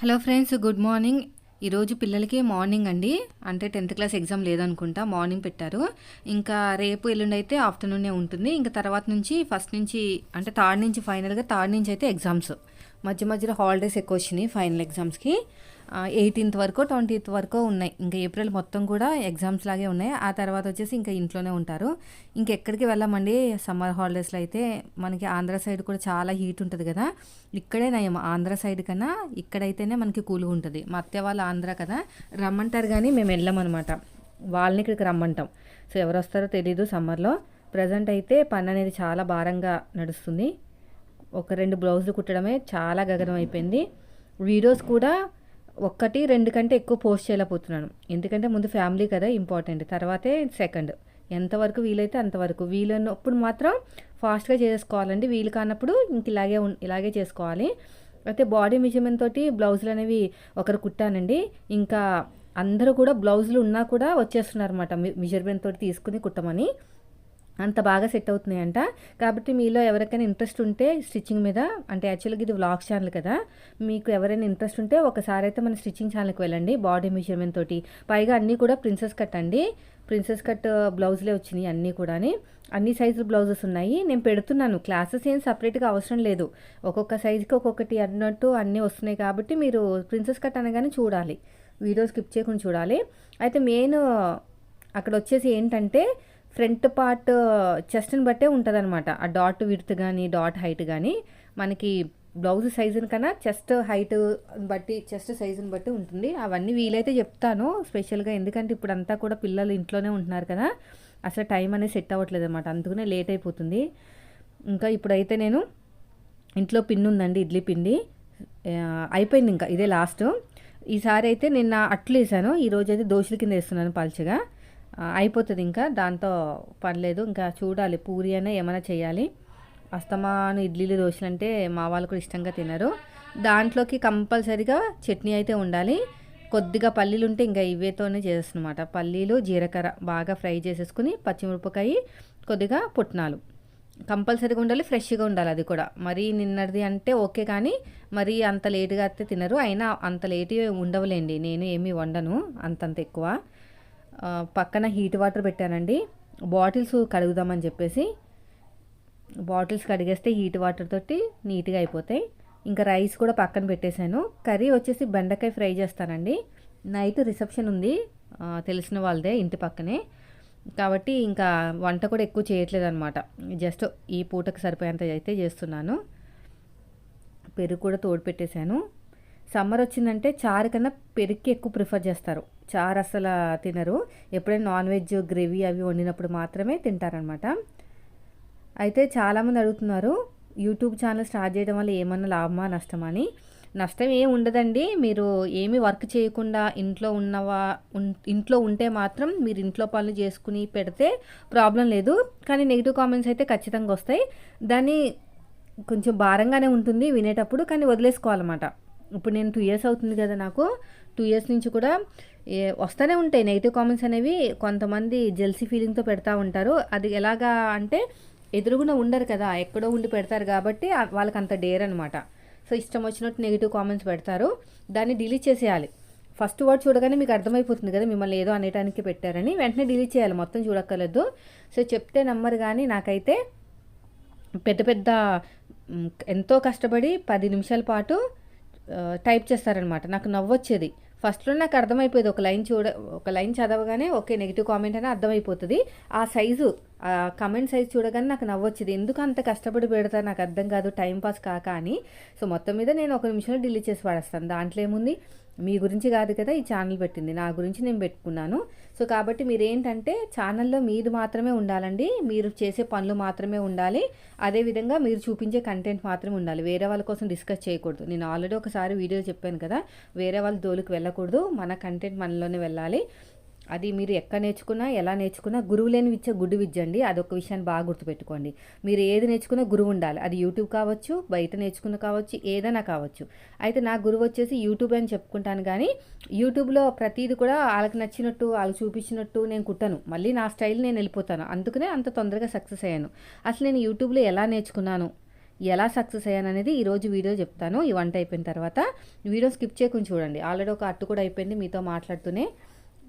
Hello friends good morning. ఈరోజు పిల్లలకి morning అండి. అంటే టెన్త్ క్లాస్ ఎగ్జామ్ లేదనుకుంటా మార్నింగ్ పెట్టారు. ఇంకా రేపు ఎల్లుండి అయితే ఆఫ్టర్నూనే ఉంటుంది. ఇంకా తర్వాత నుంచి ఫస్ట్ నుంచి అంటే థర్డ్ నుంచి ఫైనల్గా థర్డ్ నుంచి అయితే ఎగ్జామ్స్. మధ్య మధ్యలో హాలిడేస్ ఎక్కువ వచ్చినాయి ఫైనల్ ఎగ్జామ్స్కి. ఎయిటీన్త్ వరకు ట్వంటీత్ వరకు ఉన్నాయి. ఇంకా ఏప్రిల్ మొత్తం కూడా ఎగ్జామ్స్ లాగే ఉన్నాయి. ఆ తర్వాత వచ్చేసి ఇంకా ఇంట్లోనే ఉంటారు. ఇంకెక్కడికి వెళ్ళామండి? సమ్మర్ హాలిడేస్లో అయితే మనకి ఆంధ్ర సైడ్ కూడా చాలా హీట్ ఉంటుంది కదా. ఇక్కడే నయం. ఆంధ్ర సైడ్ కన్నా ఇక్కడైతేనే మనకి కూల్గా ఉంటుంది. మా అత్తే వాళ్ళు ఆంధ్ర కదా. రమ్మంటారు కానీ మేము వెళ్ళామన్నమాట వాళ్ళని ఇక్కడికి రమ్మంటాం. సో ఎవరు వస్తారో తెలీదు సమ్మర్లో ప్రజెంట్ అయితే పని అనేది చాలా భారంగా నడుస్తుంది. ఒక రెండు బ్లౌజులు కుట్టడమే చాలా గగనం అయిపోయింది. వీడియోస్ కూడా ఒక్కటి రెండు కంటే ఎక్కువ పోస్ట్ చేయలేకపోతున్నాను. ఎందుకంటే ముందు ఫ్యామిలీ కదా ఇంపార్టెంట్. తర్వాతే సెకండ్. ఎంతవరకు వీలైతే అంతవరకు. వీలున్నప్పుడు మాత్రం ఫాస్ట్గా చేసుకోవాలండి. వీలు కానప్పుడు ఇంక ఇలాగే ఇలాగే చేసుకోవాలి. అయితే బాడీ మెజర్మెంట్ తోటి బ్లౌజులు అనేవి ఒకరు కుట్టానండి. ఇంకా అందరూ కూడా బ్లౌజులు ఉన్నా కూడా వచ్చేస్తున్నారు అనమాట మెజర్మెంట్ తోటి తీసుకుని కుట్టమని. అంత బాగా సెట్ అవుతున్నాయంట. కాబట్టి మీలో ఎవరికైనా ఇంట్రెస్ట్ ఉంటే స్టిచ్చింగ్ మీద అంటే యాక్చువల్గా ఇది వ్లాగ్స్ ఛానల్ కదా మీకు ఎవరైనా ఇంట్రెస్ట్ ఉంటే ఒకసారి అయితే మన స్టిచ్చింగ్ ఛానల్కి వెళ్ళండి బాడీ మెజర్మెంట్ తోటి. పైగా అన్నీ కూడా ప్రిన్సెస్ కట్ అండి. ప్రిన్సెస్ కట్ బ్లౌజ్లే వచ్చినాయి అన్నీ కూడా అన్ని సైజుల బ్లౌజెస్ ఉన్నాయి. నేను పెడుతున్నాను. క్లాసెస్ ఏం సపరేట్గా అవసరం లేదు. ఒక్కొక్క సైజుకి ఒక్కొక్కటి అన్నట్టు అన్నీ వస్తున్నాయి కాబట్టి మీరు ప్రిన్సెస్ కట్ అనగానే చూడాలి. వీడియో స్కిప్ చేయకుండా చూడాలి. అయితే మెయిన్ అక్కడ వచ్చేసి ఏంటంటే ఫ్రంట్ పార్ట్ చెస్ట్ని బట్టే ఉంటుంది అనమాట ఆ డాట్ విడ్త్ కానీ డాట్ హైట్ కానీ మనకి బ్లౌజ్ సైజుని కన్నా చెస్ట్ హైట్ బట్టి చెస్ట్ సైజుని బట్టి ఉంటుంది. అవన్నీ వీలైతే చెప్తాను స్పెషల్గా. ఎందుకంటే ఇప్పుడు అంతా కూడా పిల్లలు ఇంట్లోనే ఉంటున్నారు కదా. అసలు టైం అనేది సెట్ అవ్వట్లేదు అనమాట అందుకనే లేట్ అయిపోతుంది. ఇంకా ఇప్పుడైతే నేను ఇంట్లో పిండి ఉందండి ఇడ్లీ పిండి. అయిపోయింది ఇంకా ఇదే లాస్ట్. ఈసారి అయితే నిన్న అట్లు వేసాను. ఈరోజు అయితే దోశల కింద వేస్తున్నాను పల్చగా. అయిపోతుంది ఇంకా. దాంతో పర్లేదు ఇంకా చూడాలి. పూరి అయినా ఏమైనా చేయాలి. అస్తమాను ఇడ్లీలు దోశలు అంటే మా వాళ్ళు కూడా ఇష్టంగా తినరు. దాంట్లోకి కంపల్సరీగా చట్నీ అయితే ఉండాలి. కొద్దిగా పల్లీలు ఉంటే ఇంకా ఇవేతోనే చేసేస్తున్నమాట. పల్లీలు జీలకర్ర బాగా ఫ్రై చేసేసుకుని పచ్చిమిరపకాయ కొద్దిగా పుట్నాలు. కంపల్సరీగా ఉండాలి. ఫ్రెష్గా ఉండాలి అది కూడా. మరీ నిన్నటిది అంటే ఓకే కానీ మరీ అంత లేటుగా అయితే తినరు. అయినా అంత లేటు ఉండవులేండి. నేను ఏమీ వండను అంతంత ఎక్కువ. పక్కన హీట్ వాటర్ పెట్టానండి. బాటిల్స్ కడుగుదామని చెప్పేసి బాటిల్స్ కడిగేస్తే హీట్ వాటర్ తోటి నీట్గా అయిపోతాయి. ఇంకా రైస్ కూడా పక్కన పెట్టేశాను. కర్రీ వచ్చేసి బెండకాయ ఫ్రై చేస్తానండి. నైట్ రిసెప్షన్ ఉంది. తెలిసిన వాళ్ళదే ఇంటి పక్కనే. కాబట్టి ఇంకా వంట కూడా ఎక్కువ చేయట్లేదు అనమాట జస్ట్ ఈ పూటకు సరిపోయేంత అయితే చేస్తున్నాను. పెరుగు కూడా తోడు పెట్టేశాను. సమ్మర్ వచ్చిందంటే చారు కన్నా పెరుక్కి ఎక్కువ ప్రిఫర్ చేస్తారు. చారు అసలు తినరు. ఎప్పుడైనా నాన్ వెజ్ గ్రేవీ అవి వండినప్పుడు మాత్రమే తింటారనమాట అయితే చాలామంది అడుగుతున్నారు యూట్యూబ్ ఛానల్ స్టార్ట్ చేయడం వల్ల ఏమన్నా లాభమా నష్టమా అని. నష్టం ఏం ఉండదండి. మీరు ఏమీ వర్క్ చేయకుండా ఇంట్లో ఉన్నవా ఇంట్లో ఉంటే మాత్రం మీరు ఇంట్లో పనులు చేసుకుని పెడితే ప్రాబ్లం లేదు. కానీ నెగిటివ్ కామెంట్స్ అయితే ఖచ్చితంగా వస్తాయి. దాన్ని కొంచెం భారంగానే ఉంటుంది వినేటప్పుడు కానీ వదిలేసుకోవాలన్నమాట. ఇప్పుడు నేను టూ ఇయర్స్ అవుతుంది కదా నాకు. టూ ఇయర్స్ నుంచి కూడా వస్తూనే ఉంటాయి నెగిటివ్ కామెంట్స్ అనేవి. కొంతమంది జెల్సీ ఫీలింగ్తో పెడతా ఉంటారు. అది ఎలాగా అంటే ఎదురుగున ఉండరు కదా. ఎక్కడో ఉండి పెడతారు కాబట్టి వాళ్ళకి అంత డేర్ అనమాట సో ఇష్టం వచ్చినట్టు నెగిటివ్ కామెంట్స్ పెడతారు. దాన్ని డిలీట్ చేసేయాలి. ఫస్ట్ వర్డ్ చూడగానే మీకు అర్థమైపోతుంది కదా మిమ్మల్ని ఏదో అనేటానికి పెట్టారని. వెంటనే డిలీట్ చేయాలి. మొత్తం చూడక్కర్లేదు. సో చెప్తే నమ్మరు కానీ నాకైతే పెద్ద పెద్ద ఎంతో కష్టపడి పది నిమిషాల పాటు టైప్ చేస్తారనమాట. నాకు నవ్వొచ్చేది. ఫస్ట్లో నాకు అర్థమైపోయేది ఒక లైన్ చూడ ఒక లైన్ చదవగానే ఓకే నెగిటివ్ కామెంట్ అని అర్థమైపోతుంది. ఆ సైజు ఆ కమెంట్ సైజ్ చూడగానే నాకు నవ్వొచ్చేది. ఎందుకు అంత కష్టపడి పెడతారు నాకు అర్థం కాదు టైం పాస్ కాక అని. సో మొత్తం మీద నేను ఒక నిమిషంలో డిలీట్ చేసి పడేస్తాను. దాంట్లో ఏముంది? మీ గురించి కాదు కదా ఈ ఛానల్ పెట్టింది. నా గురించి నేను పెట్టుకున్నాను. సో కాబట్టి మీరు ఏంటంటే ఛానల్లో మీది మాత్రమే ఉండాలండి. మీరు చేసే పనులు మాత్రమే ఉండాలి. అదేవిధంగా మీరు చూపించే కంటెంట్ మాత్రమే ఉండాలి. వేరే వాళ్ళ కోసం డిస్కస్ చేయకూడదు. నేను ఆల్రెడీ ఒకసారి వీడియో చెప్పాను కదా వేరే వాళ్ళ దోలికి వెళ్ళకూడదు. మన కంటెంట్ మనలోనే వెళ్ళాలి. అది మీరు ఎక్కడ నేర్చుకున్నా ఎలా నేర్చుకున్నా గురువు లేని విద్య గుడ్డు విద్య అండి. అదొక విషయాన్ని బాగా గుర్తుపెట్టుకోండి. మీరు ఏది నేర్చుకున్నా గురువు ఉండాలి. అది యూట్యూబ్ కావచ్చు బయట నేర్చుకున్న కావచ్చు ఏదైనా కావచ్చు. అయితే నా గురువు వచ్చేసి యూట్యూబ్ అని చెప్పుకుంటాను కానీ యూట్యూబ్లో ప్రతిదీ కూడా వాళ్ళకి నచ్చినట్టు వాళ్ళకి చూపించినట్టు నేను కుట్టను. మళ్ళీ నా స్టైల్ నేను వెళ్ళిపోతాను. అందుకనే అంత తొందరగా సక్సెస్ అయ్యాను. అసలు నేను యూట్యూబ్లో ఎలా నేర్చుకున్నాను ఎలా సక్సెస్ అయ్యాను అనేది ఈరోజు వీడియో చెప్తాను. ఈ వంట అయిపోయిన తర్వాత వీడియో స్కిప్ చేయకుండా చూడండి. ఆల్రెడీ ఒక అట్టు కూడా అయిపోయింది మీతో మాట్లాడుతూనే.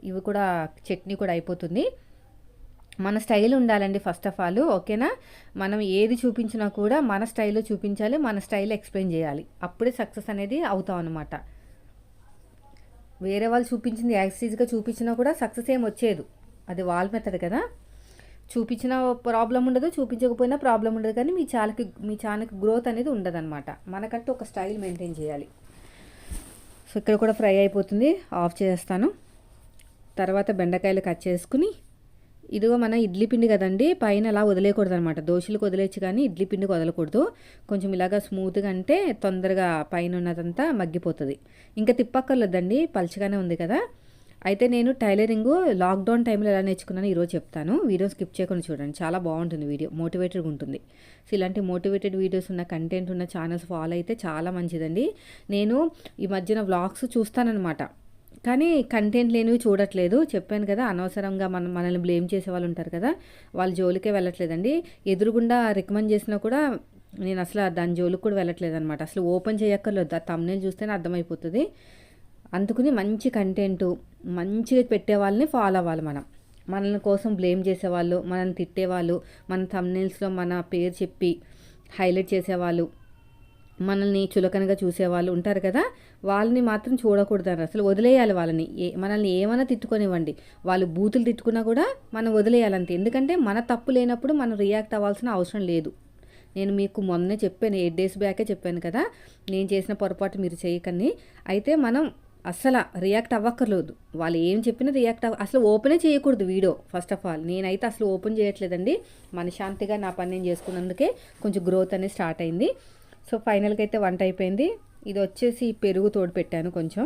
ఇవి కూడా చట్నీ కూడా అయిపోతుంది. మన స్టైల్ ఉండాలండి ఫస్ట్ ఆఫ్ ఆల్ ఓకేనా? మనం ఏది చూపించినా కూడా మన స్టైల్లో చూపించాలి మన స్టైల్ ఎక్స్ప్లెయిన్ చేయాలి. అప్పుడే సక్సెస్ అనేది అవుతాం అనమాట వేరే వాళ్ళు చూపించింది యాక్సిజ్గా చూపించినా కూడా సక్సెస్ ఏం వచ్చేది అది వాళ్ళ మెథడ్ కదా. చూపించిన ప్రాబ్లం ఉండదు చూపించకపోయినా ప్రాబ్లం ఉండదు కానీ మీ చాలకి మీ చాలకి గ్రోత్ అనేది ఉండదు అనమాట మనకంటూ ఒక స్టైల్ మెయింటైన్ చేయాలి. సో ఇక్కడ కూడా ఫ్రై అయిపోతుంది. ఆఫ్ చేస్తాను. తర్వాత బెండకాయలు కట్ చేసుకుని ఇదిగో మన ఇడ్లీ పిండి కదండి పైన అలా వదిలేయకూడదు అనమాట దోశలకు వదిలేచ్చు కానీ ఇడ్లీ పిండికి వదలకూడదు. కొంచెం ఇలాగా స్మూత్గా అంటే తొందరగా పైన ఉన్నదంతా మగ్గిపోతుంది. ఇంకా తిప్పక్కర్లేదండి పలుచగానే ఉంది కదా. అయితే నేను టైలరింగ్ లాక్డౌన్ టైంలో ఎలా నేర్చుకున్నాను ఈరోజు చెప్తాను. వీడియో స్కిప్ చేయకుండా చూడండి. చాలా బాగుంటుంది వీడియో. మోటివేటెడ్గా ఉంటుంది. సో ఇలాంటి మోటివేటెడ్ వీడియోస్ ఉన్న కంటెంట్ ఉన్న ఛానల్స్ ఫాలో అయితే చాలా మంచిదండి. నేను ఈ మధ్యన వ్లాగ్స్ చూస్తానన్నమాట. కానీ కంటెంట్ లేనివి చూడట్లేదు. చెప్పాను కదా అనవసరంగా మనం మనల్ని బ్లేమ్ చేసే వాళ్ళు ఉంటారు కదా వాళ్ళ జోలికే వెళ్ళట్లేదండి. ఎదురుగుండా రికమెండ్ చేసినా కూడా నేను అసలు దాని జోలికి కూడా వెళ్ళట్లేదు అనమాట అసలు ఓపెన్ చేయక్కర్లేదు. ఆ తమ్నేలు చూస్తేనే అర్థమైపోతుంది. అందుకుని మంచి కంటెంట్ మంచిగా పెట్టే వాళ్ళని ఫాలో అవ్వాలి మనం. మనల్ని కోసం బ్లేమ్ చేసేవాళ్ళు మనల్ని తిట్టేవాళ్ళు మన తమ్నేల్స్లో మన పేరు చెప్పి హైలైట్ చేసేవాళ్ళు మనల్ని చులకనగా చూసేవాళ్ళు ఉంటారు కదా వాళ్ళని మాత్రం చూడకూడదు అసలు వదిలేయాలి వాళ్ళని. ఏ మనల్ని ఏమైనా తిట్టుకొనివ్వండి. వాళ్ళు బూతులు తిట్టుకున్నా కూడా మనం వదిలేయాలంతే. ఎందుకంటే మన తప్పు లేనప్పుడు మనం రియాక్ట్ అవ్వాల్సిన అవసరం లేదు. నేను మీకు మొన్నే చెప్పాను ఎయిట్ డేస్ బ్యాకే చెప్పాను కదా నేను చేసిన పొరపాటు మీరు చేయకని అయితే మనం అస్సలు రియాక్ట్ అవ్వక్కర్లేదు. వాళ్ళు ఏం చెప్పినా రియాక్ట్ అవ్వ అసలు ఓపెనే చేయకూడదు వీడియో ఫస్ట్ ఆఫ్ ఆల్. నేనైతే అసలు ఓపెన్ చేయట్లేదండి. మనశాంతిగా నా పని నేను చేసుకున్నందుకే కొంచెం గ్రోత్ అనేది స్టార్ట్ అయింది. సో ఫైనల్గా అయితే వంట అయిపోయింది. ఇది వచ్చేసి పెరుగు తోడు పెట్టాను కొంచెం.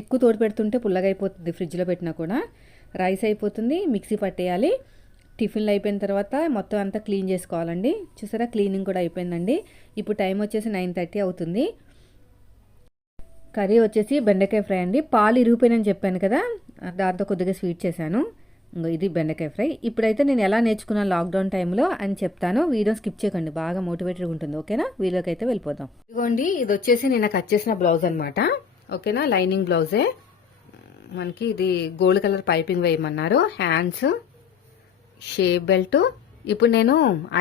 ఎక్కువ తోడు పెడుతుంటే పుల్లగా అయిపోతుంది ఫ్రిడ్జ్లో పెట్టినా కూడా. రైస్ అయిపోతుంది మిక్సీ పట్టేయాలి. టిఫిన్లు అయిపోయిన తర్వాత మొత్తం అంతా క్లీన్ చేసుకోవాలండి. చూసారా క్లీనింగ్ కూడా అయిపోయిందండి. ఇప్పుడు టైం వచ్చేసి నైన్ థర్టీ అవుతుంది. కర్రీ వచ్చేసి బెండకాయ ఫ్రై అండి. పాలు ఇరిగిపోయినని చెప్పాను కదా దాంతో కొద్దిగా స్వీట్ చేశాను. ఇది బెండకాయ ఫ్రై. ఇప్పుడైతే నేను ఎలా నేర్చుకున్నాను లాక్డౌన్ టైంలో అని చెప్తాను. వీడియో స్కిప్ చేయకండి బాగా మోటివేటెడ్ ఉంటుంది ఓకేనా? వీడియోకి అయితే వెళ్ళిపోదాం. ఇదిగోండి ఇది వచ్చేసి నేను కట్ చేసిన బ్లౌజ్ అనమాట ఓకేనా? లైనింగ్ బ్లౌజే. మనకి ఇది gold colour piping వేయమన్నారు. Hands shape belt. ఇప్పుడు నేను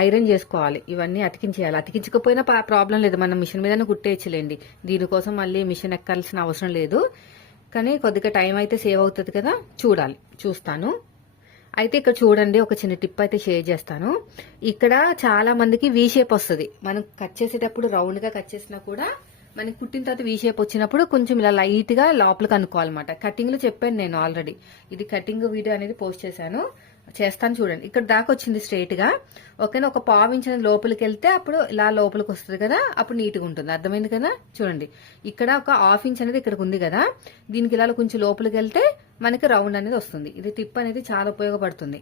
ఐరన్ చేసుకోవాలి. ఇవన్నీ అతికించేయాలి. అతికించకపోయినా ప్రాబ్లం లేదు. మనం మిషన్ మీదనే కుట్టేయచ్చులేండి. దీనికోసం మళ్ళీ మిషన్ ఎక్కాల్సిన అవసరం లేదు. కానీ కొద్దిగా టైం అయితే సేవ్ అవుతుంది కదా. చూడాలి. చూస్తాను. అయితే ఇక్కడ చూడండి ఒక చిన్న టిప్ అయితే షేర్ చేస్తాను. ఇక్కడ చాలా మందికి వీ షేప్ వస్తుంది. మనం కట్ చేసేటప్పుడు రౌండ్గా కట్ చేసినా కూడా మనకి కుట్టిన తర్వాత వీ షేప్ వచ్చినప్పుడు కొంచెం ఇలా లైట్గా లోపలికి అనుకోవాలన్నమాట. కటింగ్లో చెప్పాను నేను ఆల్రెడీ ఇది కటింగ్ వీడియో అనేది పోస్ట్ చేశాను. చేస్తాను చూడండి. ఇక్కడ దాకా వచ్చింది స్ట్రైట్గా. ఓకేనా ఒక పావు లోపలికి వెళ్తే అప్పుడు ఇలా లోపలికి వస్తుంది కదా అప్పుడు నీట్గా ఉంటుంది. అర్థమైంది కదా? చూడండి. ఇక్కడ ఒక హాఫ్ ఇంచ్ అనేది ఇక్కడికి ఉంది కదా. దీనికి ఇలా కొంచెం లోపలికి వెళ్తే మనకి రౌండ్ అనేది వస్తుంది. ఇది టిప్ అనేది చాలా ఉపయోగపడుతుంది.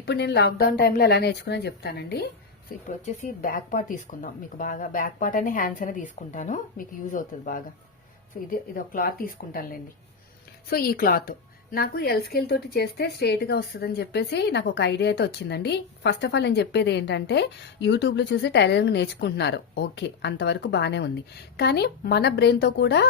ఇప్పుడు నేను లాక్డౌన్ టైంలో ఎలా నేర్చుకున్నాను చెప్తానండి. సో ఇప్పుడు వచ్చేసి బ్యాక్ పార్ట్ తీసుకుందాం. మీకు బాగా బ్యాక్ పార్ట్ అనే హ్యాండ్స్ అనేది తీసుకుంటాను. మీకు యూజ్ అవుతుంది బాగా. సో ఇది ఇది ఒక క్లాత్ తీసుకుంటానులేండి. సో ఈ క్లాత్ నాకు ఎల్ స్కేల్ తోటి చేస్తే స్ట్రేట్గా వస్తుందని చెప్పేసి నాకు ఒక ఐడియా అయితే వచ్చిందండి. ఫస్ట్ ఆఫ్ ఆల్ నేను చెప్పేది ఏంటంటే యూట్యూబ్లో చూసి టైలరింగ్ నేర్చుకుంటున్నారు. ఓకే అంతవరకు బాగానే ఉంది. కానీ మన బ్రెయిన్తో కూడా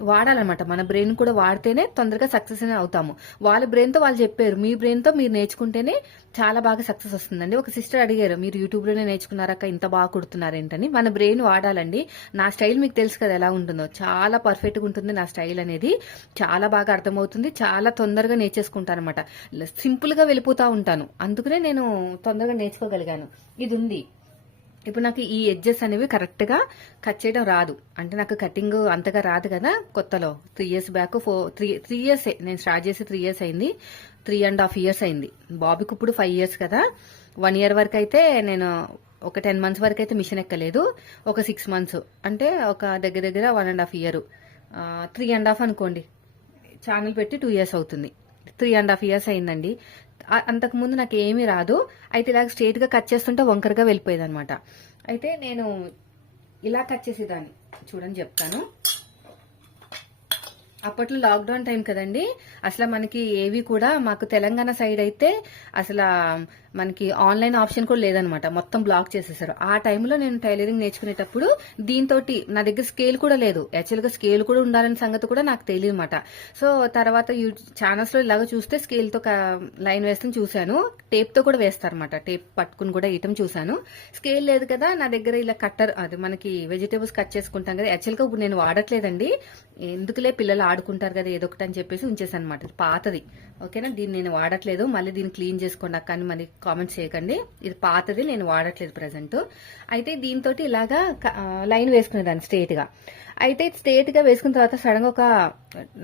వాడాలన్నమాట. మన బ్రెయిన్ కూడా వాడితేనే తొందరగా సక్సెస్ అనేది అవుతాము. వాళ్ళ బ్రెయిన్తో వాళ్ళు చెప్పారు. మీ బ్రెయిన్తో మీరు నేర్చుకుంటేనే చాలా బాగా సక్సెస్ వస్తుందండి. ఒక సిస్టర్ అడిగారు మీరు యూట్యూబ్లోనే నేర్చుకున్నారక్క? ఇంత బాగా కుడుతున్నారు ఏంటని మన బ్రెయిన్ వాడాలండి. నా స్టైల్ మీకు తెలుసు కదా ఎలా ఉంటుందో. చాలా పర్ఫెక్ట్గా ఉంటుంది నా స్టైల్ అనేది. చాలా బాగా అర్థమవుతుంది. చాలా తొందరగా నేర్చేసుకుంటాను అనమాట సింపుల్గా వెళ్ళిపోతూ ఉంటాను. అందుకనే నేను తొందరగా నేర్చుకోగలిగాను. ఇది ఉంది. ఇప్పుడు నాకు ఈ ఎడ్జెస్ అనేవి కరెక్ట్గా కట్ చేయడం రాదు. అంటే నాకు కటింగ్ అంతగా రాదు కదా కొత్తలో. Three years back four three three years నేను స్టార్ట్ చేసి త్రీ ఇయర్స్ అయింది. త్రీ అండ్ హాఫ్ ఇయర్స్ అయింది. బాబుకి ఇప్పుడు ఫైవ్ ఇయర్స్ కదా. వన్ ఇయర్ వరకు అయితే నేను ఒక టెన్ మంత్స్ వరకు అయితే మిషన్ ఎక్కలేదు. ఒక సిక్స్ మంత్స్ అంటే ఒక దగ్గర దగ్గర one and half year three and half అనుకోండి. ఛానల్ పెట్టి టూ ఇయర్స్ అవుతుంది. త్రీ అండ్ హాఫ్ ఇయర్స్ అయిందండి. అంతకు అంతకుముందు నాకు ఏమీ రాదు. అయితే ఇలా స్ట్రేట్గా కట్ చేస్తుంటే వంకరగా వెళ్ళిపోయేది అనమాట అయితే నేను ఇలా కట్ చేసేదాన్ని. చూడని చెప్తాను. అప్పట్లో లాక్డౌన్ టైం కదండి. అసలు మనకి ఏవి కూడా మాకు తెలంగాణ సైడ్ అయితే అసలు మనకి ఆన్లైన్ ఆప్షన్ కూడా లేదనమాట. మొత్తం బ్లాక్ చేసేసారు. ఆ టైంలో నేను టైలరింగ్ నేర్చుకునేటప్పుడు దీంతో నా దగ్గర స్కేల్ కూడా లేదు. యాక్చువల్గా స్కేల్ కూడా ఉండాలనే సంగతి కూడా నాకు తెలియదు అనమాట సో తర్వాత ఛానల్స్లో ఇలాగ చూస్తే స్కేల్తో లైన్ వేస్తే చూశాను. టేప్తో కూడా వేస్తారనమాట. టేప్ పట్టుకుని కూడా ఇయటం చూశాను. స్కేల్ లేదు కదా నా దగ్గర ఇలా కట్టర్ అది మనకి వెజిటేబుల్స్ కట్ చేసుకుంటాం కదా. యాక్చువల్గా ఇప్పుడు నేను వాడట్లేదండి. ఎందుకులే పిల్లలు ఆడుకుంటారు కదా ఏదో ఒకటి అని చెప్పేసి ఉంచేసాను అనమాట పాతది. ఓకేనా? దీన్ని నేను వాడట్లేదు. మళ్ళీ దీన్ని క్లీన్ చేసుకోండి కానీ మనకి కామెంట్స్ చేయకండి. ఇది పాతది నేను వాడట్లేదు ప్రజెంట్ అయితే దీంతో ఇలాగా లైన్ వేసుకునేదాన్ని స్ట్రేట్గా. అయితే స్ట్రేట్గా వేసుకున్న తర్వాత సడన్గా ఒక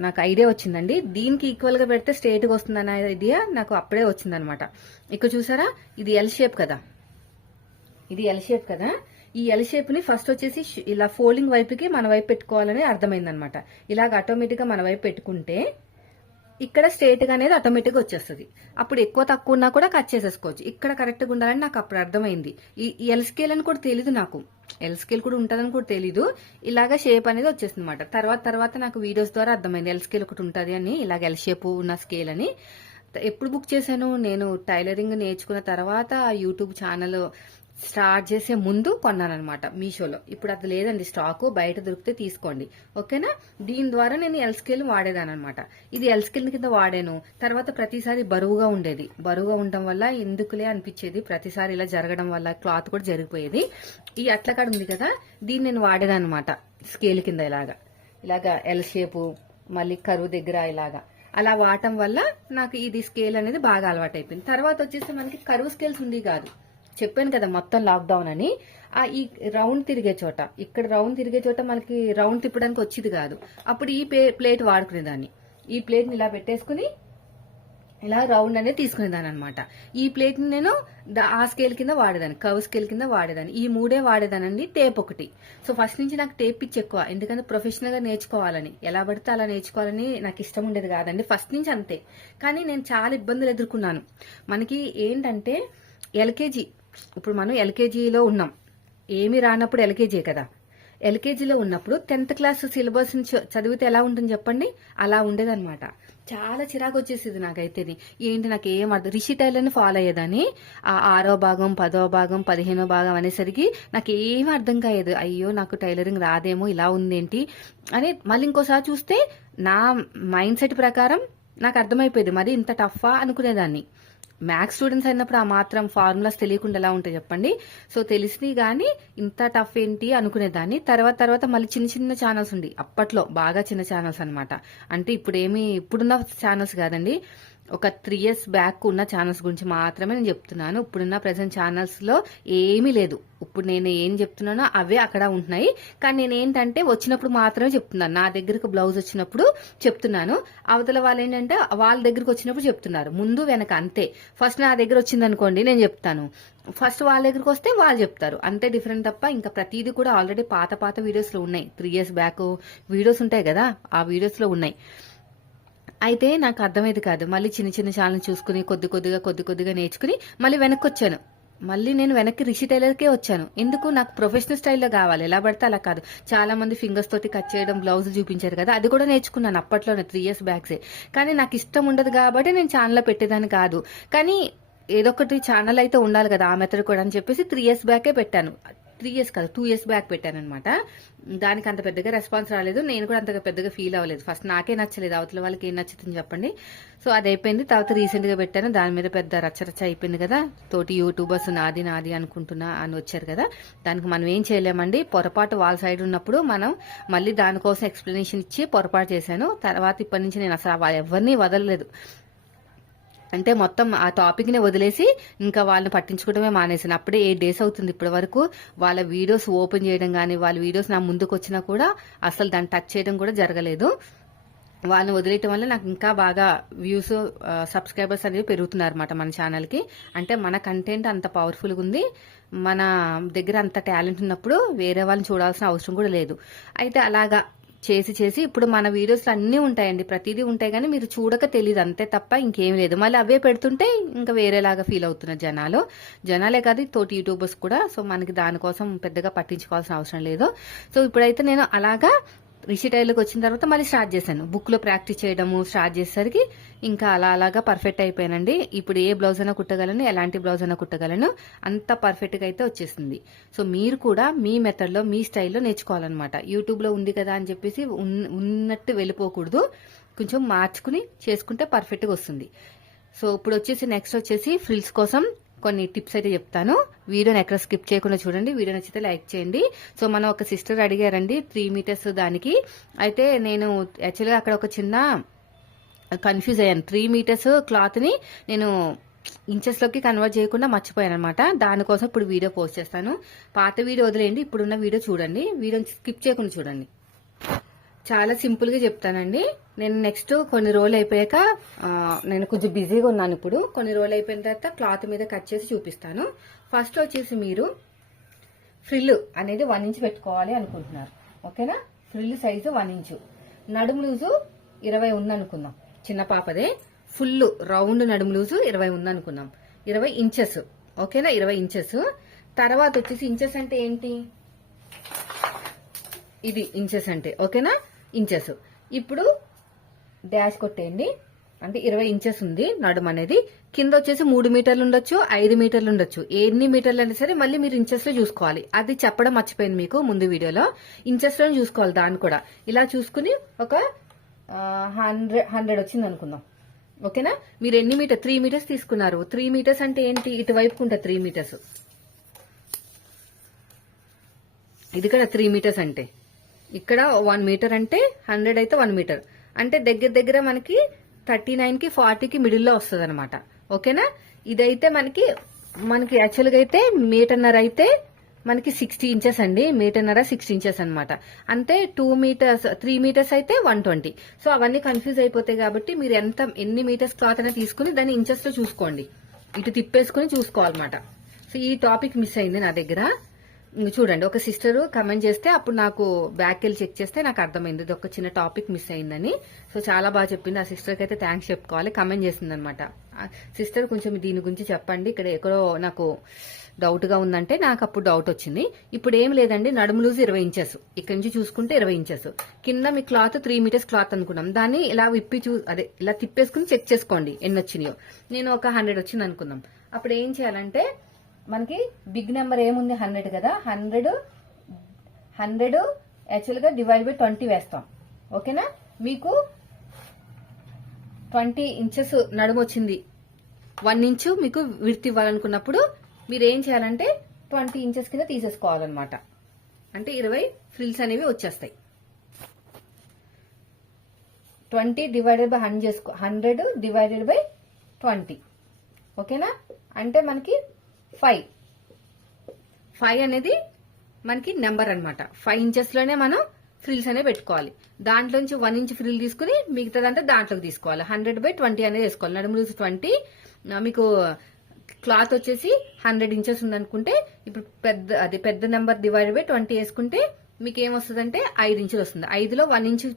నాకు ఐడియా వచ్చిందండి. దీనికి ఈక్వల్గా పెడితే స్ట్రేట్గా ఐడియా నాకు అప్పుడే వచ్చిందనమాట. ఇక్కడ చూసారా? ఇది ఎల్ షేప్ కదా. ఇది ఎల్ షేప్ కదా. ఈ ఎల్ షేప్ని ఫస్ట్ వచ్చేసి ఇలా ఫోల్డింగ్ వైపుకి మన వైపు పెట్టుకోవాలని అర్థమైందనమాట. ఇలాగ ఆటోమేటిక్గా మన వైపు పెట్టుకుంటే ఇక్కడ స్ట్రేట్గా అనేది ఆటోమేటిక్గా వచ్చేస్తుంది. అప్పుడు ఎక్కువ తక్కువ ఉన్నా కూడా కట్ చేసేసుకోవచ్చు. ఇక్కడ కరెక్ట్గా ఉండాలని నాకు అప్పుడు అర్థమైంది. ఈ ఎల్ స్కేల్ అని కూడా తెలీదు నాకు. ఎల్ స్కేల్ కూడా ఉంటుందని కూడా తెలీదు. ఇలాగ షేప్ అనేది వచ్చేసింది అనమాట తర్వాత తర్వాత నాకు వీడియోస్ ద్వారా అర్థమైంది. ఎల్ స్కేల్ ఒకటి ఉంటుంది అని ఇలాగ ఎల్ షేప్ ఉన్న స్కేల్ అని. ఎప్పుడు బుక్ చేశాను? నేను టైలరింగ్ నేర్చుకున్న తర్వాత యూట్యూబ్ ఛానల్ స్టార్ట్ చేసే ముందు కొన్నానమాట మీషోలో. ఇప్పుడు అది లేదండి స్టాకు బయట దొరికితే తీసుకోండి. ఓకేనా? దీని ద్వారా నేను ఎల్ స్కేల్ వాడేదాని ఇది ఎల్ స్కేల్ కింద వాడాను. తర్వాత ప్రతిసారి బరువుగా ఉండేది. బరువుగా ఉండడం వల్ల ఎందుకులే అనిపించేది. ప్రతిసారి ఇలా జరగడం వల్ల క్లాత్ కూడా జరిగిపోయేది. ఈ అట్లకాడ ఉంది కదా దీన్ని నేను వాడేదానమాట అనమాట స్కేల్ కింద ఇలాగా. ఇలాగా ఎల్ షేపు మళ్ళీ కరువు దగ్గర ఇలాగా. అలా వాడటం వల్ల నాకు ఇది స్కేల్ అనేది బాగా అలవాటు అయిపోయింది తర్వాత వచ్చేసి మనకి కరువు స్కేల్స్ ఉంది కాదు. చెప్పాను కదా మొత్తం లాక్డౌన్ అని ఆ ఈ రౌండ్ తిరిగే చోట ఇక్కడ రౌండ్ తిరిగే చోట మనకి రౌండ్ తిప్పడానికి వచ్చేది కాదు. అప్పుడు ఈ ప్లే- ప్లేట్ వాడుకునేదాన్ని. ఈ ప్లేట్ని ఇలా పెట్టేసుకుని ఇలా రౌండ్ అనేది తీసుకునేదాన్ని అనమాట ఈ ప్లేట్ని నేను ద- ఆ స్కేల్ కింద వాడేదాన్ని కవ్ స్కేల్ కింద వాడేదాన్ని. ఈ మూడే వాడేదానండి టేప్ ఒకటి. సో ఫస్ట్ నుంచి నాకు టేప్ పిచ్చి ఎక్కువ. ఎందుకంటే ప్రొఫెషనల్గా నేర్చుకోవాలని. ఎలా పడితే అలా నేర్చుకోవాలని నాకు ఇష్టం ఉండేది కాదండి ఫస్ట్ నుంచి అంతే. కానీ నేను చాలా ఇబ్బందులు ఎదుర్కొన్నాను. మనకి ఏంటంటే ఎల్కేజీ ఇప్పుడు మనం ఎల్కేజీలో ఉన్నాం. ఏమి రానప్పుడు ఎల్కేజీ కదా. ఎల్కేజీలో ఉన్నప్పుడు టెన్త్ క్లాస్ సిలబస్ చదివితే ఎలా ఉంటుంది చెప్పండి? అలా ఉండేదన్నమాట. చాలా చిరాకు వచ్చేసేది నాకైతే ఏంటి నాకు ఏం అర్థం? రిషి టైలర్ని ఫాలో అయ్యేదాన్ని. ఆ ఆరో భాగం పదో భాగం పదిహేనో భాగం అనేసరికి నాకు ఏం అర్థం కాయేది అయ్యో నాకు టైలరింగ్ రాదేమో ఇలా ఉందేంటి? అని మళ్ళీ ఇంకోసారి చూస్తే నా మైండ్ సెట్ ప్రకారం నాకు అర్థమైపోయేది. మరి ఇంత టఫా అనుకునేదాన్ని. మ్యాథ్స్ స్టూడెంట్స్ అయినప్పుడు ఆ మాత్రం ఫార్ములాస్ తెలియకుండా ఎలా ఉంటాయి చెప్పండి? సో తెలిసినవి కానీ ఇంత టఫ్ ఏంటి అనుకునేదాన్ని తర్వాత తర్వాత మళ్ళీ చిన్న చిన్న ఛానల్స్ ఉండి అప్పట్లో బాగా చిన్న ఛానల్స్ అనమాట అంటే ఇప్పుడు ఏమి ఇప్పుడున్న ఛానల్స్ కాదండి. ఒక త్రీ ఇయర్స్ బ్యాక్ ఉన్న ఛానల్స్ గురించి మాత్రమే నేను చెప్తున్నాను. ఇప్పుడున్న ప్రజెంట్ ఛానల్స్లో ఏమీ లేదు. ఇప్పుడు నేను ఏం చెప్తున్నానో అవే అక్కడ ఉంటున్నాయి. కానీ నేను ఏంటంటే వచ్చినప్పుడు మాత్రమే చెప్తున్నాను. నా దగ్గరకు బ్లౌజ్ వచ్చినప్పుడు చెప్తున్నాను. అవతల వాళ్ళు ఏంటంటే వాళ్ళ దగ్గరకు వచ్చినప్పుడు చెప్తున్నారు. ముందు వెనక అంతే. ఫస్ట్ నా దగ్గర వచ్చింది అనుకోండి నేను చెప్తాను. ఫస్ట్ వాళ్ళ దగ్గరకు వస్తే వాళ్ళు చెప్తారు. అంతే డిఫరెంట్ తప్ప ఇంకా ప్రతిదీ కూడా ఆల్రెడీ పాత పాత వీడియోస్లో ఉన్నాయి. త్రీ ఇయర్స్ బ్యాక్ వీడియోస్ ఉంటాయి కదా ఆ వీడియోస్లో ఉన్నాయి. అయితే నాకు అర్థమైంది కాదు. మళ్ళీ చిన్న చిన్న ఛానల్ చూసుకుని కొద్ది కొద్దిగా కొద్ది కొద్దిగా నేర్చుకుని మళ్ళీ వెనక్కి వచ్చాను. మళ్ళీ నేను వెనక్కి రిషి టైలర్కే వచ్చాను. ఎందుకు? నాకు ప్రొఫెషనల్ స్టైల్లో కావాలి. ఎలా పడితే అలా కాదు. చాలా మంది ఫింగర్స్ తోటి కట్ చేయడం బ్లౌజ్ చూపించారు కదా. అది కూడా నేర్చుకున్నాను అప్పట్లోనే త్రీ ఇయర్స్ బ్యాక్సే కానీ నాకు ఇష్టం ఉండదు కాబట్టి నేను ఛానల్లో పెట్టేదాన్ని కాదు. కానీ ఏదో ఒకటి ఛానల్ అయితే ఉండాలి కదా ఆ మెథడ్ కూడా అని చెప్పేసి త్రీ ఇయర్స్ బ్యాకే పెట్టాను. త్రీ ఇయర్స్ కాదు టూ ఇయర్స్ బ్యాక్ పెట్టానమాట దానికి అంత పెద్దగా రెస్పాన్స్ రాలేదు. నేను కూడా అంతగా పెద్దగా ఫీల్ అవ్వలేదు. ఫస్ట్ నాకే నచ్చలేదు. అవతల వాళ్ళకి ఏం నచ్చుతుంది చెప్పండి. సో అది అయిపోయింది. తర్వాత రీసెంట్గా పెట్టాను. దాని మీద పెద్ద రచ్చరచ్చ అయిపోయింది కదా. తోటి యూట్యూబర్స్ నాది నాది అనుకుంటున్నా అని వచ్చారు కదా. దానికి మనం ఏం చేయలేమండి. పొరపాటు వాళ్ళ సైడ్ ఉన్నప్పుడు మనం మళ్ళీ దానికోసం ఎక్స్ప్లెనేషన్ ఇచ్చి పొరపాటు చేశాను. తర్వాత ఇప్పటి నుంచి నేను అసలు ఎవరిని వదలలేదు. అంటే మొత్తం ఆ టాపిక్ని వదిలేసి ఇంకా వాళ్ళని పట్టించుకోవడమే మానేసాను అప్పుడే ఎయిట్ డేస్ అవుతుంది ఇప్పటి వరకు. వాళ్ళ వీడియోస్ ఓపెన్ చేయడం కానీ వాళ్ళ వీడియోస్ నా ముందుకు వచ్చినా కూడా అసలు దాన్ని టచ్ చేయడం కూడా జరగలేదు. వాళ్ళని వదిలేయటం వల్ల నాకు ఇంకా బాగా వ్యూస్ సబ్స్క్రైబర్స్ అనేవి పెరుగుతున్నారు అనమాట మన ఛానల్కి. అంటే మన కంటెంట్ అంత పవర్ఫుల్గా ఉంది. మన దగ్గర అంత టాలెంట్ ఉన్నప్పుడు వేరే వాళ్ళని చూడాల్సిన అవసరం కూడా లేదు. అయితే అలాగా చేసి చేసి ఇప్పుడు మన వీడియోస్లో అన్నీ ఉంటాయండి. ప్రతిదీ ఉంటాయి కానీ మీరు చూడక తెలియదు అంతే తప్ప ఇంకేం లేదు. మళ్ళీ అవే పెడుతుంటే ఇంకా వేరేలాగా ఫీల్ అవుతున్నారు జనాలు. జనాలే కాదు తోటి యూట్యూబర్స్ కూడా. సో మనకి దానికోసం పెద్దగా పట్టించుకోవాల్సిన అవసరం లేదు. సో ఇప్పుడైతే నేను అలాగా రిషిటైల్కి వచ్చిన తర్వాత మళ్ళీ స్టార్ట్ చేశాను. బుక్లో ప్రాక్టీస్ చేయడము స్టార్ట్ చేసేసరికి ఇంకా అలా అలాగా పర్ఫెక్ట్ అయిపోయానండి. ఇప్పుడు ఏ బ్లౌజ్ అయినా కుట్టగలను ఎలాంటి బ్లౌజ్ అయినా కుట్టగలను అంత పర్ఫెక్ట్గా అయితే వచ్చేసింది. సో మీరు కూడా మీ మెథడ్లో మీ స్టైల్లో నేర్చుకోవాలన్నమాట. యూట్యూబ్లో ఉంది కదా అని చెప్పేసి ఉన్- ఉన్నట్టు వెళ్ళిపోకూడదు. కొంచెం మార్చుకుని చేసుకుంటే పర్ఫెక్ట్గా వస్తుంది. సో ఇప్పుడు వచ్చేసి నెక్స్ట్ వచ్చేసి ఫ్రిల్స్ కోసం కొన్ని టిప్స్ అయితే చెప్తాను. వీడియోని ఎక్కడ స్కిప్ చేయకుండా చూడండి. వీడియో నచ్చితే లైక్ చేయండి. సో మనం ఒక సిస్టర్ అడిగారండి త్రీ మీటర్స్ దానికి. అయితే నేను యాక్చువల్గా అక్కడ ఒక చిన్న కన్ఫ్యూజ్ అయ్యాను. త్రీ మీటర్స్ క్లాత్ని నేను ఇంచెస్లోకి కన్వర్ట్ చేయకుండా మర్చిపోయాను అనమాట దానికోసం ఇప్పుడు వీడియో పోస్ట్ చేస్తాను. పాత వీడియో వదిలేయండి. ఇప్పుడున్న వీడియో చూడండి. వీడియో స్కిప్ చేయకుండా చూడండి. చాలా సింపుల్గా చెప్తానండి. నేను నెక్స్ట్ కొన్ని రోజులు అయిపోయాక నేను కొంచెం బిజీగా ఉన్నాను ఇప్పుడు. కొన్ని రోజులు అయిపోయిన తర్వాత క్లాత్ మీద కట్ చేసి చూపిస్తాను. ఫస్ట్ వచ్చేసి మీరు ఫ్రిల్ అనేది వన్ ఇంచ్ పెట్టుకోవాలి అనుకుంటున్నారు. ఓకేనా? Frill size one inch. నడుము లూజు ఇరవై ఉందనుకుందాం చిన్న పాపదే. ఫుల్ రౌండ్ నడుము లూజు ఇరవై ఉందనుకుందాం ఇరవై ఇంచెస్. ఓకేనా? ఇరవై ఇంచెస్. తర్వాత వచ్చేసి ఇంచెస్ అంటే ఏంటి? ఇది ఇంచెస్ అంటే. ఓకేనా? ఇంచెస్. ఇప్పుడు డాష్ కొట్టేయండి. అంటే ఇరవై ఇంచెస్ ఉంది నడుము అనేది. కింద వచ్చేసి మూడు మీటర్లు ఉండొచ్చు ఐదు మీటర్లు ఉండొచ్చు. ఎన్ని మీటర్లు అయినా సరే మళ్ళీ మీరు ఇంచెస్లో చూసుకోవాలి. అది చెప్పడం మర్చిపోయింది మీకు ముందు వీడియోలో. ఇంచెస్లో చూసుకోవాలి దాన్ని కూడా. ఇలా చూసుకుని ఒక హండ్రెడ్ హండ్రెడ్ వచ్చింది అనుకుందాం. ఓకేనా? మీరు ఎన్ని మీటర్ త్రీ మీటర్స్ తీసుకున్నారు. త్రీ మీటర్స్ అంటే ఏంటి? ఇటువైపుకు ఉంటుంది త్రీ మీటర్స్. ఇది కూడా త్రీ మీటర్స్ అంటే. ఇక్కడ వన్ మీటర్ అంటే హండ్రెడ్ అయితే వన్ మీటర్ అంటే దగ్గర దగ్గర మనకి థర్టీ నైన్కి ఫార్టీకి మిడిల్లో వస్తుంది అనమాట ఓకేనా? ఇదైతే మనకి మనకి యాక్చువల్గా అయితే మీటర్నర్ అయితే మనకి సిక్స్టీ ఇంచెస్ అండి. మీటర్నర సిక్స్టీ ఇంచెస్ అనమాట అంటే టూ మీటర్స్ త్రీ మీటర్స్ అయితే వన్ ట్వంటీ సో అవన్నీ కన్ఫ్యూజ్ అయిపోతాయి కాబట్టి మీరు ఎంత ఎన్ని మీటర్స్ క్లాత్ అయినా తీసుకుని దాన్ని ఇంచెస్లో చూసుకోండి. ఇటు తిప్పేసుకుని చూసుకోవాలన్నమాట. సో ఈ టాపిక్ మిస్ అయింది నా దగ్గర. చూడండి ఒక సిస్టర్ కమెంట్ చేస్తే అప్పుడు నాకు బ్యాక్ వెళ్ళి చెక్ చేస్తే నాకు అర్థమైంది. ఇది ఒక చిన్న టాపిక్ మిస్ అయిందని. సో చాలా బాగా చెప్పింది. ఆ సిస్టర్కి అయితే థ్యాంక్స్ చెప్పుకోవాలి. కమెంట్ చేసింది అనమాట సిస్టర్ కొంచెం దీని గురించి చెప్పండి. ఇక్కడ ఎక్కడో నాకు డౌట్గా ఉందంటే నాకు అప్పుడు డౌట్ వచ్చింది. ఇప్పుడు ఏం లేదండి నడుము లూజ్ ఇరవై ఇంచెస్ ఇక్కడ నుంచి చూసుకుంటే ఇరవై ఇంచెస్ కింద మీ క్లాత్ త్రీ మీటర్స్ క్లాత్ అనుకున్నాం. దాన్ని ఇలా విప్పి చూ అదే ఇలా తిప్పేసుకుని చెక్ చేసుకోండి ఎన్ని వచ్చినాయో. నేను ఒక హండ్రెడ్ వచ్చింది అనుకున్నాం అప్పుడు ఏం చేయాలంటే మనకి బిగ్ నెంబర్ ఏముంది? హండ్రెడ్ కదా? హండ్రెడ్ హండ్రెడ్ యాక్చువల్గా డివైడ్ బై ట్వంటీ వేస్తాం. ఓకేనా మీకు ట్వంటీ ఇంచెస్ నడుము వచ్చింది. వన్ ఇంచు మీకు విడత్ ఇవ్వాలనుకున్నప్పుడు మీరు ఏం చేయాలంటే ట్వంటీ ఇంచెస్ కింద తీసేసుకోవాలన్నమాట. అంటే ఇరవై ఫ్రిల్స్ అనేవి వచ్చేస్తాయి. ట్వంటీ డివైడెడ్ బై హండ్రెడ్ చేసుకో హండ్రెడ్ డివైడెడ్ బై ట్వంటీ ఓకేనా అంటే మనకి ఫైవ్. ఫైవ్ అనేది మనకి నెంబర్ అన్నమాట. ఫైవ్ ఇంచెస్లోనే మనం ఫ్రిల్స్ అనేవి పెట్టుకోవాలి. దాంట్లోంచి వన్ ఇంచ్ ఫ్రిల్ తీసుకుని మిగతాదంటే దాంట్లోకి తీసుకోవాలి. హండ్రెడ్ బై ట్వంటీ అనేది వేసుకోవాలి. నడుము లూజ్ ట్వంటీ. మీకు క్లాత్ వచ్చేసి హండ్రెడ్ ఇంచెస్ ఉందనుకుంటే ఇప్పుడు పెద్ద అది పెద్ద నెంబర్ డివైడ్ బై ట్వంటీ వేసుకుంటే మీకు ఏమొస్తుందంటే ఐదు ఇంచులు వస్తుంది. ఐదులో వన్ ఇంచు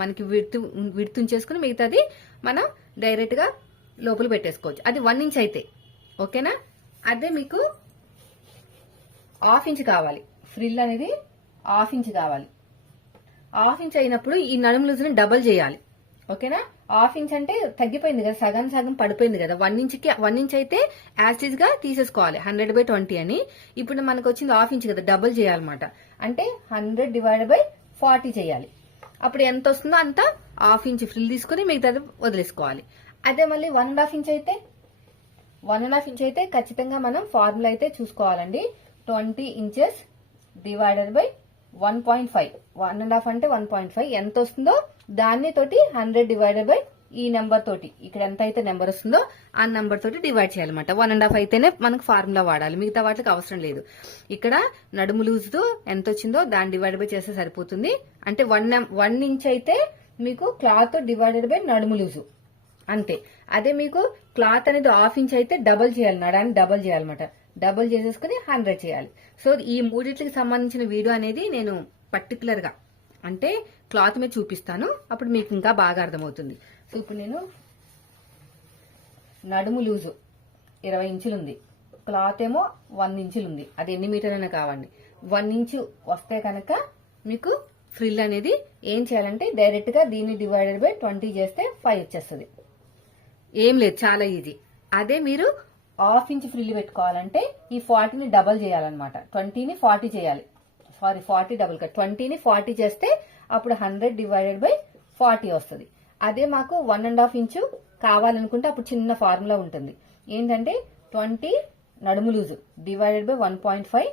మనకి విడుతు విడుతుంచేసుకుని మిగతాది మనం డైరెక్ట్గా లోపల పెట్టేసుకోవచ్చు. అది వన్ ఇంచ్ అయితే. ఓకేనా? అదే మీకు హాఫ్ ఇంచ్ కావాలి. ఫ్రిల్ అనేది హాఫ్ ఇంచ్ కావాలి. హాఫ్ ఇంచ్ అయినప్పుడు ఈ నడుము లూజ్ని డబల్ చేయాలి. ఓకేనా? హాఫ్ ఇంచ్ అంటే తగ్గిపోయింది కదా సగం సగం పడిపోయింది కదా. వన్ ఇంచ్కి వన్ ఇంచ్ అయితే యాసిడ్గా తీసేసుకోవాలి. హండ్రెడ్ బై ట్వంటీ అని. ఇప్పుడు మనకు వచ్చింది హాఫ్ ఇంచ్ కదా డబుల్ చేయాలన్నమాట. అంటే హండ్రెడ్ డివైడ్ బై ఫార్టీ చేయాలి. అప్పుడు ఎంత వస్తుందో అంత హాఫ్ ఇంచ్ ఫ్రిల్ తీసుకుని మిగతాది వదిలేసుకోవాలి. అదే మళ్ళీ వన్ అండ్ హాఫ్ ఇంచ్ అయితే వన్ అండ్ హాఫ్ ఇంచ్ అయితే ఖచ్చితంగా మనం ఫార్ములా అయితే చూసుకోవాలండి. Twenty inches divided by one point five. One and half అంటే వన్ పాయింట్ ఫైవ్. ఎంత వస్తుందో దాన్ని తోటి హండ్రెడ్ డివైడెడ్ బై ఈ నెంబర్ తోటి. ఇక్కడ ఎంత అయితే నెంబర్ వస్తుందో ఆ నెంబర్ తోటి డివైడ్ చేయాలన్నమాట. వన్ అండ్ హాఫ్ అయితేనే మనకు ఫార్ములా వాడాలి. మిగతా వాటికి అవసరం లేదు. ఇక్కడ నడుము లూజ్తో ఎంత వచ్చిందో దాన్ని డివైడ్ బై చేస్తే సరిపోతుంది. అంటే వన్ వన్ ఇంచ్ అయితే మీకు క్లాత్ డివైడెడ్ బై నడుము లూజు. అంతే. అదే మీకు క్లాత్ అనేది హాఫ్ ఇంచ్ అయితే డబల్ చేయాలి నడాన్ని డబల్ చేయాలన్నమాట. డబల్ చేసేసుకుని హండ్రెడ్ చేయాలి. సో ఈ మూడిట్లకి సంబంధించిన వీడియో అనేది నేను పర్టికులర్గా అంటే క్లాత్ మీద చూపిస్తాను. అప్పుడు మీకు ఇంకా బాగా అర్థమవుతుంది. సో ఇప్పుడు నేను నడుము లూజు ఇరవై ఇంచులు ఉంది క్లాత్ ఏమో వన్ ఇంచులు ఉంది అది ఎన్ని మీటర్లైనా కావండి. వన్ ఇంచు వస్తే కనుక మీకు ఫ్రిల్ అనేది ఏం చేయాలంటే డైరెక్ట్గా దీన్ని డివైడెడ్ బై ట్వంటీ చేస్తే ఫైవ్ వచ్చేస్తుంది. ఏం లేదు చాలా ఈజీ అదే మీరు హాఫ్ ఇంచ్ ఫ్రిల్ పెట్టుకోవాలంటే ఈ ఫార్టీని డబల్ చేయాలన్నమాట. ట్వంటీని ఫార్టీ చేయాలి. సారీ ఫార్టీ డబుల్ కట్ ట్వంటీని ఫార్టీ చేస్తే అప్పుడు హండ్రెడ్ డివైడెడ్ బై ఫార్టీ వస్తుంది. అదే మాకు వన్ అండ్ హాఫ్ ఇంచు కావాలనుకుంటే అప్పుడు చిన్న ఫార్ములా ఉంటుంది. ఏంటంటే ట్వంటీ నడుము loose divided by one point five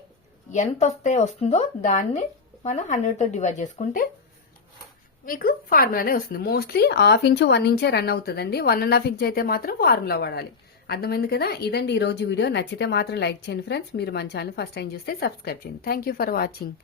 ఎంత వస్తే వస్తుందో దాన్ని మనం హండ్రెడ్తో డివైడ్ చేసుకుంటే మీకు ఫార్ములానే వస్తుంది. మోస్ట్లీ హాఫ్ ఇంచ్ వన్ ఇంచే రన్ అవుతుందండి. వన్ అండ్ హాఫ్ ఇంచ్ అయితే మాత్రం ఫార్ములా వాడాలి. అర్థమైంది కదా? ఇదండి ఈ రోజు వీడియో. నచ్చితే మాత్రం లైక్ చేయండి ఫ్రెండ్స్. మీరు మన ఛానల్ ఫస్ట్ టైం చూస్తే సబ్స్క్రైబ్ చేయండి. Thank you for watching